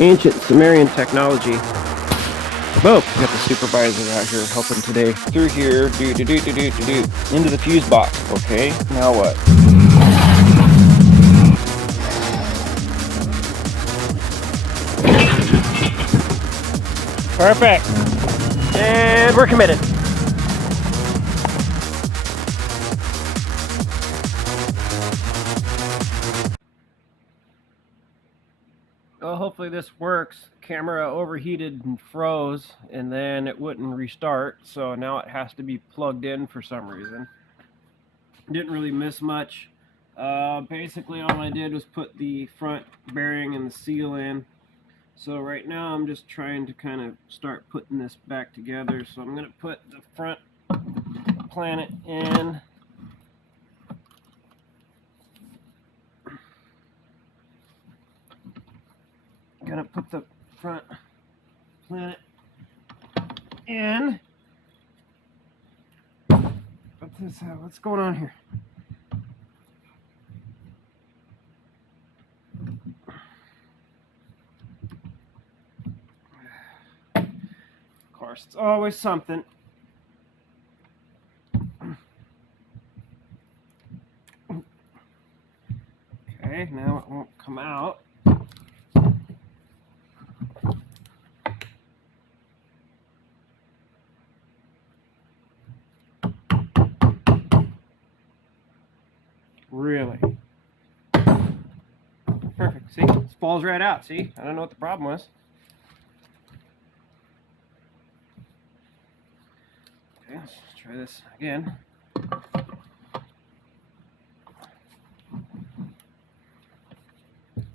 Ancient Sumerian technology. Whoa, got the supervisor out here helping today. Through here, into the fuse box. Okay, now what? Perfect. And we're committed. Well, hopefully this works. Camera overheated and froze, and then it wouldn't restart, so now it has to be plugged in for some reason. Didn't really miss much. Basically all I did was put the front bearing and the seal in. So right now I'm just trying to kind of start putting this back together. So I'm going to put the front planet in. Gonna put the front planet in. What's going on here? Of course, it's always something. Okay, now it won't come out. Really? Perfect. See? It falls right out. See? I don't know what the problem was. Okay, let's try this again.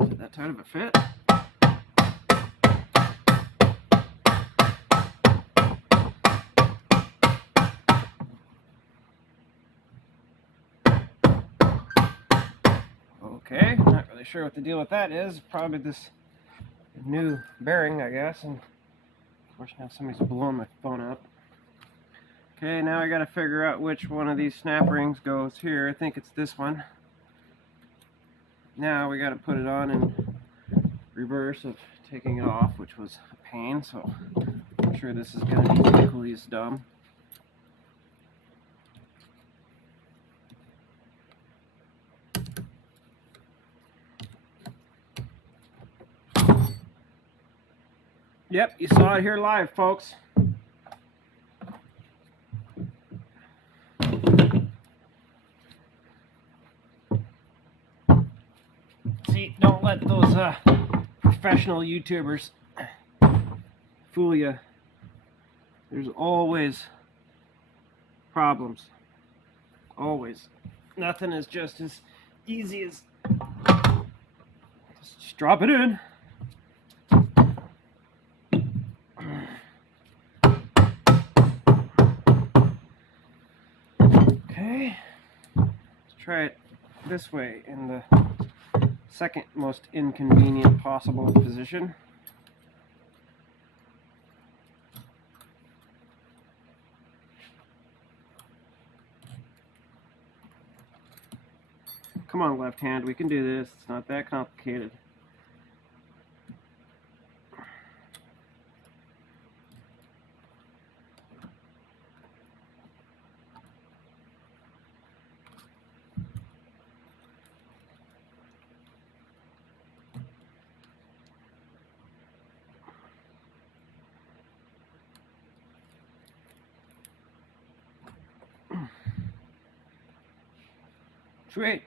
Is it that tight of a fit? Okay, not really sure what the deal with that is. Probably this new bearing, I guess. And of course now somebody's blowing my phone up. Okay, now I gotta figure out which one of these snap rings goes here. I think it's this one. Now we gotta put it on in reverse of taking it off, which was a pain, so I'm sure this is gonna be equally as dumb. Yep, you saw it here live, folks. See, don't let those professional YouTubers fool you. There's always problems. Always. Nothing is just as easy as just drop it in. Okay. Let's try it this way in the second most inconvenient possible position. Come on, left hand, we can do this. It's not that complicated. Sweet.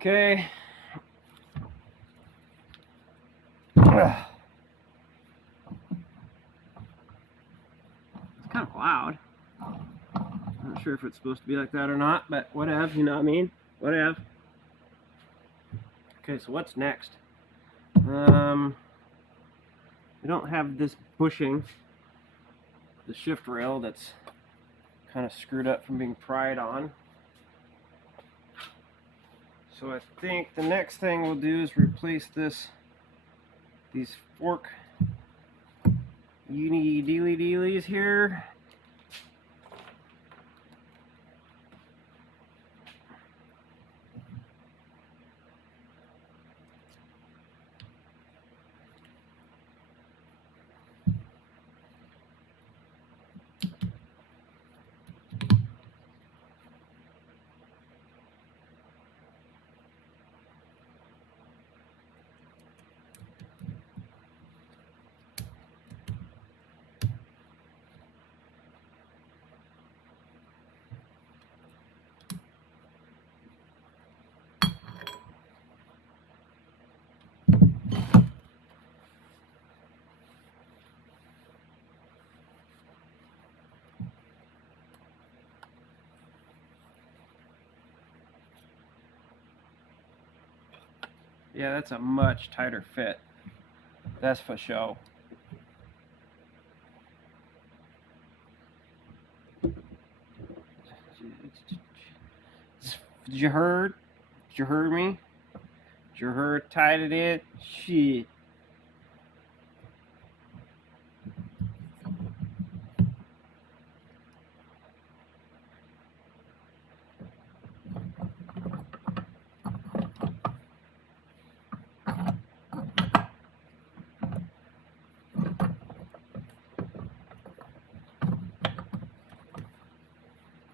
Okay. loud. I'm not sure if it's supposed to be like that or not, but whatever, you know what I mean? Whatever. Okay, so what's next? We don't have this bushing, the shift rail that's kind of screwed up from being pried on. So I think the next thing we'll do is replace these fork uni dealies here. Yeah, that's a much tighter fit. That's for sure. Did you heard? Did you heard me? Did you heard how tight it is? Shit.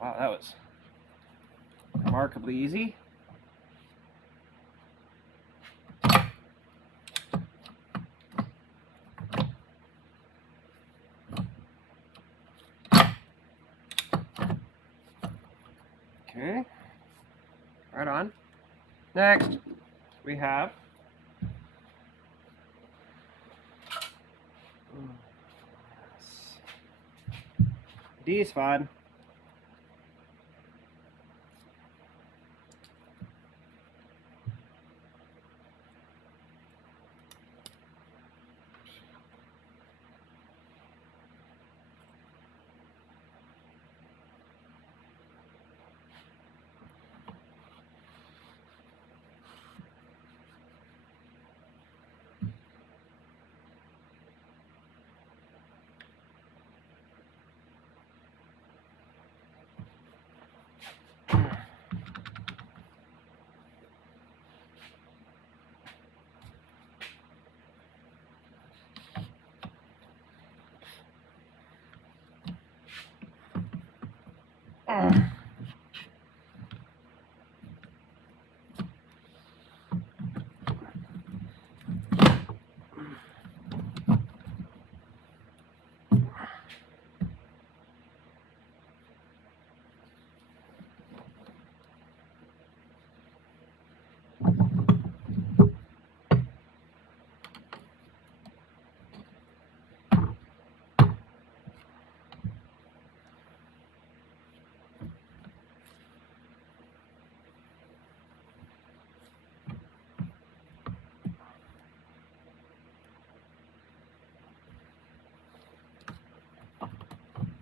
Wow, that was remarkably easy. Okay, right on. Next, we have D spot.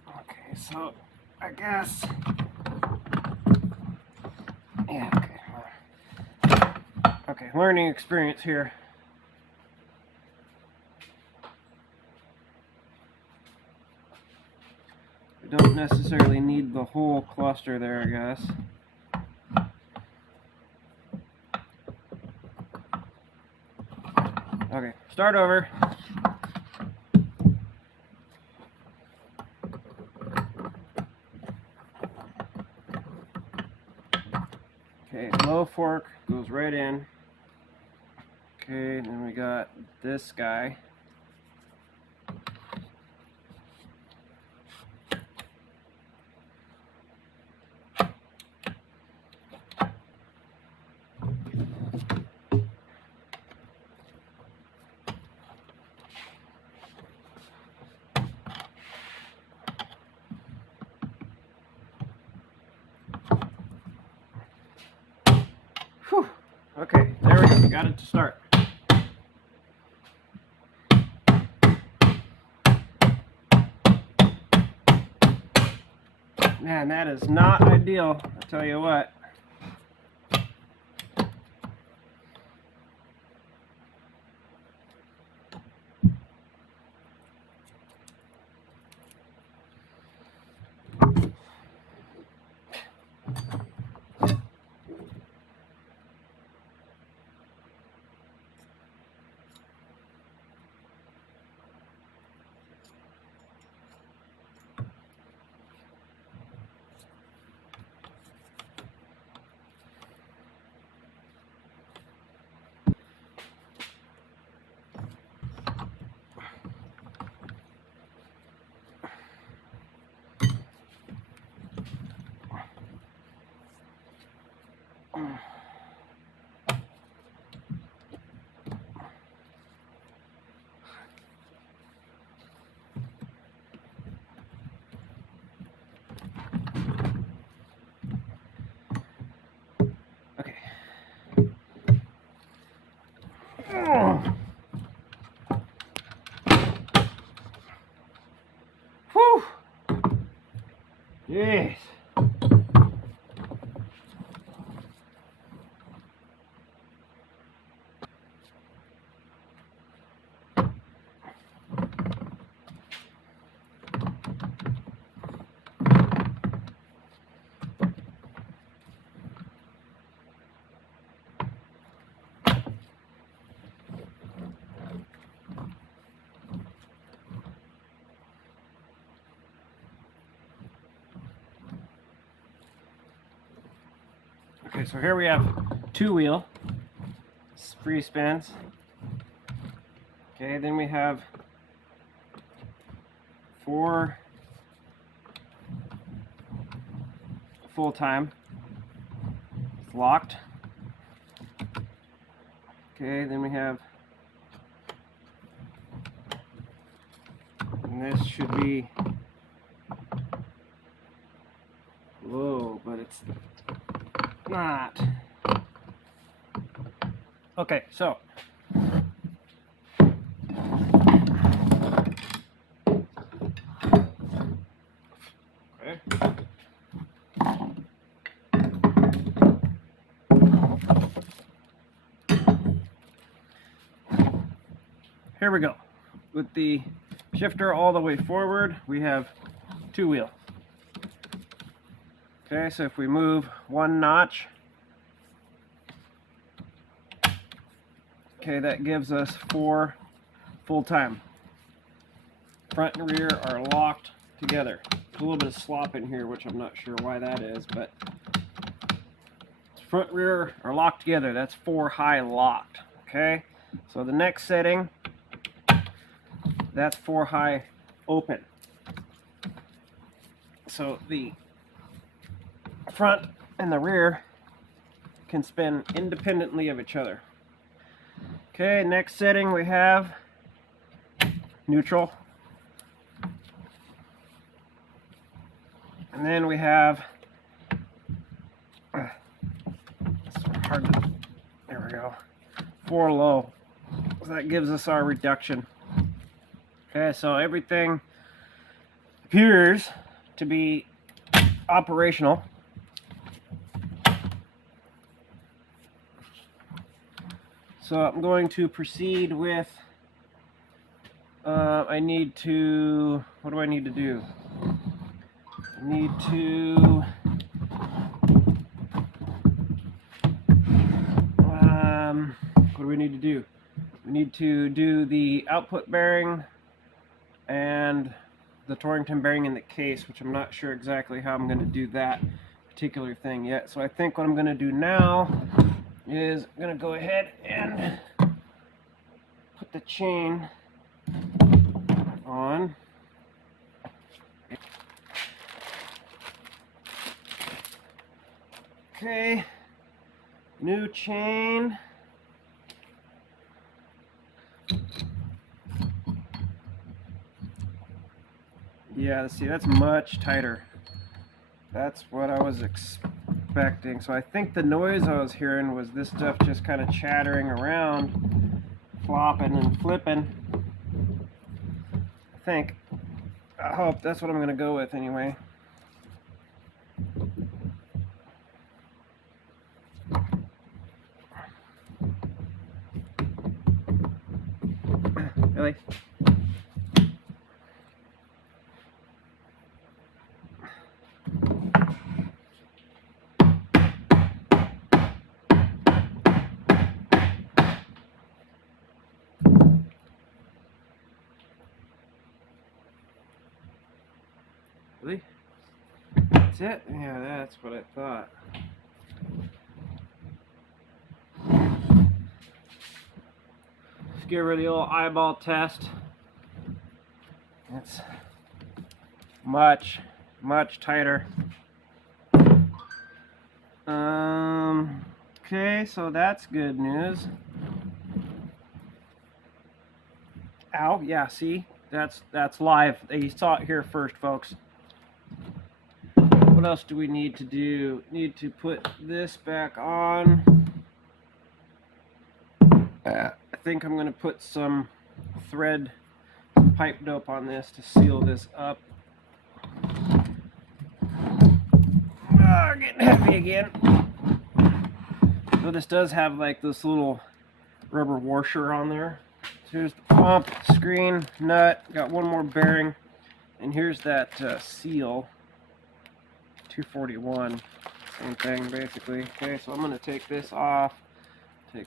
Okay, so I guess, yeah, okay. Okay, learning experience here. We don't necessarily need the whole cluster there, I guess. Okay, start over. Okay, low fork goes right in. Okay, and then we got this guy. got it to start. Man, that is not ideal, I'll tell you what. Okay. Whew. Yes. Okay, so here we have 2-wheel free spins. Okay, then we have 4 full time. It's locked. Okay, then we have, and this should be, whoa, but it's not. Okay, so here we go. With the shifter all the way forward, we have 2-wheel. Okay, so if we move 1 notch, okay, that gives us 4 full time. Front and rear are locked together. There's a little bit of slop in here, which I'm not sure why that is, but front and rear are locked together. That's 4 high locked. Okay, so the next setting, that's 4 high open. So the front and the rear can spin independently of each other. Okay, next setting we have neutral. And then we have, it's hard to, there we go, 4 low. So that gives us our reduction. Okay, so everything appears to be operational. So I'm going to proceed with, I need to, what do I need to do? I need to, what do we need to do? We need to do the output bearing and the Torrington bearing in the case, which I'm not sure exactly how I'm going to do that particular thing yet. So I think what I'm going to do now is I'm going to go ahead and put the chain on. Okay, new chain. Yeah, see, that's much tighter. That's what I was expecting. So I think the noise I was hearing was this stuff just kind of chattering around, flopping and flipping. I hope that's what I'm going to go with anyway. Really? Really? That's it? Yeah, that's what I thought. Let's get rid of the old eyeball test. It's much tighter. Okay, so that's good news. Ow, yeah, see? That's live. You saw it here first, folks. What else do we need to do? Need to put this back on. I think I'm going to put some pipe dope on this to seal this up. Getting heavy again. So this does have like this little rubber washer on there. So here's the pump, screen, nut, got one more bearing, and here's that seal, 241, same thing basically. Okay, so I'm going to take this off, put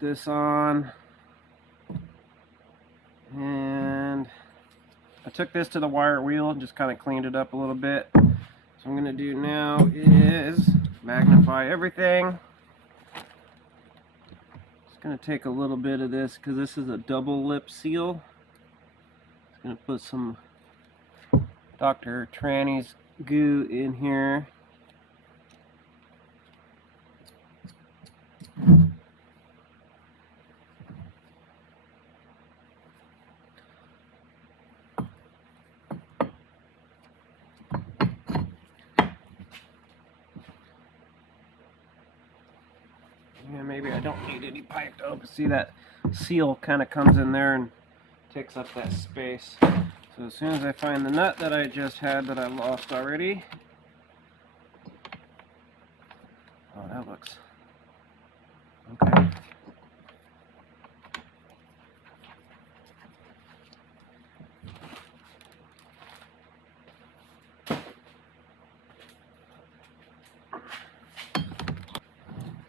this on, and I took this to the wire wheel and just kind of cleaned it up a little bit. So what I'm going to do now is magnify everything. Just going to take a little bit of this because this is a double lip seal. Just going to put some Dr. Tranny's goo in here. Yeah, maybe I don't need any pipe dope. See, that seal kind of comes in there and takes up that space. So as soon as I find the nut that I just had that I lost already. Oh, that looks okay.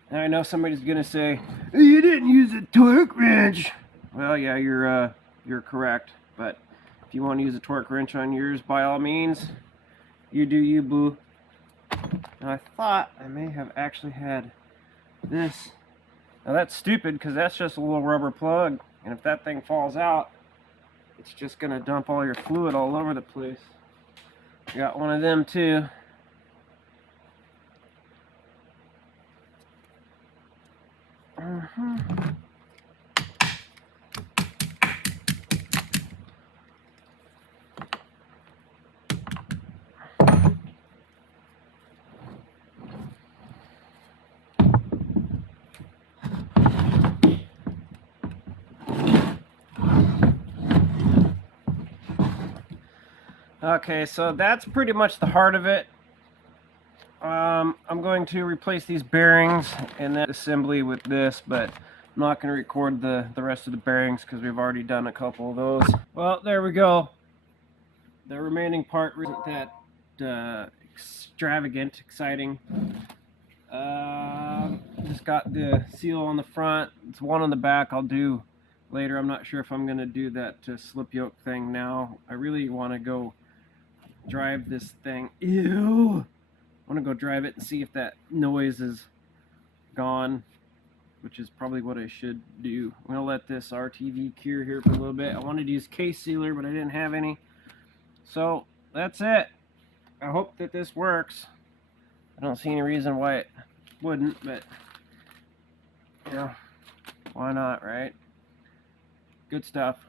Now I know somebody's gonna say, "You didn't use a torque wrench." Well, yeah, you're correct. But if you want to use a torque wrench on yours, by all means, you do you, boo. Now I thought I may have actually had this. Now that's stupid because that's just a little rubber plug, and if that thing falls out, it's just gonna dump all your fluid all over the place. Got one of them too. Okay, so that's pretty much the heart of it. I'm going to replace these bearings and then assembly with this, but I'm not going to record the rest of the bearings because we've already done a couple of those. Well, there we go. The remaining part isn't that extravagant, exciting. Just got the seal on the front. It's one on the back I'll do later. I'm not sure if I'm going to do that slip yoke thing now. I really want to go drive this thing. Ew! I want to go drive it and see if that noise is gone, which is probably what I should do. I'm going to let this RTV cure here for a little bit. I wanted to use case sealer, but I didn't have any. So that's it. I hope that this works. I don't see any reason why it wouldn't, but you know, why not, right? Good stuff.